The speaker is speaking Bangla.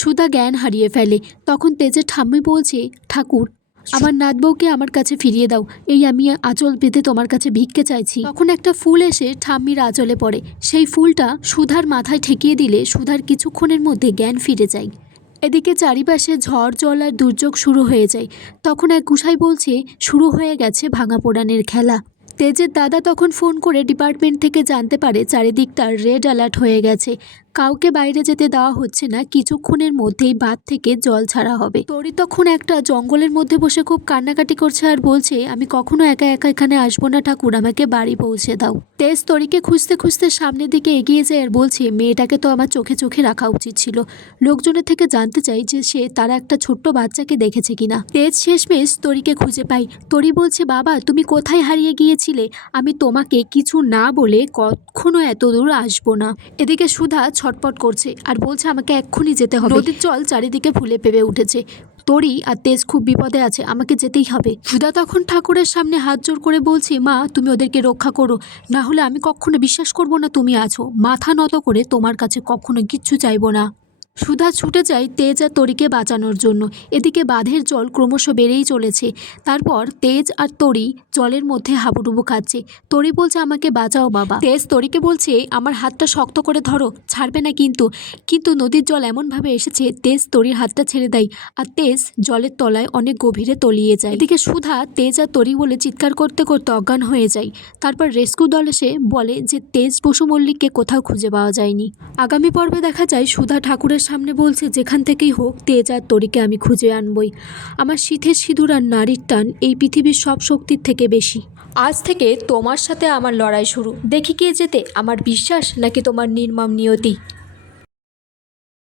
সুধা জ্ঞান হারিয়ে ফেলে। তখন তেজের ঠাম্মি বলছে, ঠাকুর, আমার নাত বউকে আমার কাছে ফিরিয়ে দাও। এই আমি আঁচল পেতে তোমার কাছে ভিক্ষে চাইছি। তখন একটা ফুল এসে ঠাম্মির আঁচলে পড়ে। সেই ফুলটা সুধার মাথায় ঠেকিয়ে দিলে সুধার কিছুক্ষণের মধ্যে জ্ঞান ফিরে যায়। এদিকে চারিপাশে ঝড়, জল আর দুর্যোগ শুরু হয়ে যায়। তখন এক গুসাই বলছে, শুরু হয়ে গেছে ভাঙা পোড়ানের খেলা। তেজের দাদা তখন ফোন করে ডিপার্টমেন্ট থেকে জানতে পারে চারিদিকটা রেড অ্যালার্ট হয়ে গেছে। কাউকে বাইরে যেতে দেওয়া হচ্ছে না, কিছুক্ষণের মধ্যেই বাঁধ থেকে জল ছাড়া হবে। তরি তখন একটা জঙ্গলের মধ্যে বসে খুব কান্নাকাটি করছে আর বলছে, আমি কখনো একা একা এখানে আসব না ঠাকুর, আমাকে বাড়ি পৌঁছে দাও। তেজ তরিকে খুঁজতে খুঁজতে সামনের দিকে এগিয়ে যায় আর বলছে, মেয়েটাকে তো আমার চোখে চোখে রাখা উচিত ছিল। লোকজনের থেকে জানতে চাই যে সে তারা একটা ছোট্ট বাচ্চাকে দেখেছে কিনা। তেজ শেষমেশ তরিকে খুঁজে পাই তরি বলছে, বাবা, তুমি কোথায় হারিয়ে গিয়েছিলে? আমি তোমাকে কিছু না বলে কখনো এত দূর আসব না। এদিকে সুধা ছটপট করছে আর বলছে আমাকে এক্ষুনি যেতে হবে। নদীর জল চারিদিকে ফুলে পেবে উঠেছে। তোরই আর তেজ খুব বিপদে আছে আমাকে যেতেই হবে। সুধা তখন ঠাকুরের সামনে হাত জোর করে বলছে মা তুমি ওদেরকে রক্ষা করো। না হলে আমি কখনো বিশ্বাস করব না তুমি আছো। মাথা নত করে তোমার কাছে কখনো কিচ্ছু চাইব না। সুধা ছুটে যায় তেজ আর তরিকে বাঁচানোর জন্য। এদিকে বাঁধের জল ক্রমশ বেড়েই চলেছে। তারপর তেজ আর তরি জলের মধ্যে হাবুডুবু খাচ্ছে। তরি বলছে, আমাকে বাঁচাও বাবা। তেজ তরিকে বলছে, আমার হাতটা শক্ত করে ধরো, ছাড়বে না কিন্তু। কিন্তু নদীর জল এমনভাবে এসেছে, তেজ তরির হাতটা ছেড়ে দেয় আর তেজ জলের তলায় অনেক গভীরে তলিয়ে যায়। এদিকে সুধা তেজ আর তরি বলে চিৎকার করতে করতে অজ্ঞান হয়ে যায়। তারপর রেস্কিউ দল এসে বলে যে, তেজ পশু মল্লিককে কোথাও খুঁজে পাওয়া যায়নি। আগামী পর্বে দেখা যায় সুধা ঠাকুরের সামনে বলছে, যেখান থেকেই হোক, তেজ আর তরিকে আমি খুঁজে আনবই। আমার শীতের সিঁদুর আর নারীর টান এই পৃথিবীর সব শক্তির থেকে বেশি। আজ থেকে তোমার সাথে আমার লড়াই শুরু। দেখি কে যেতে আমার বিশ্বাস নাকি তোমার নির্মম নিয়তি?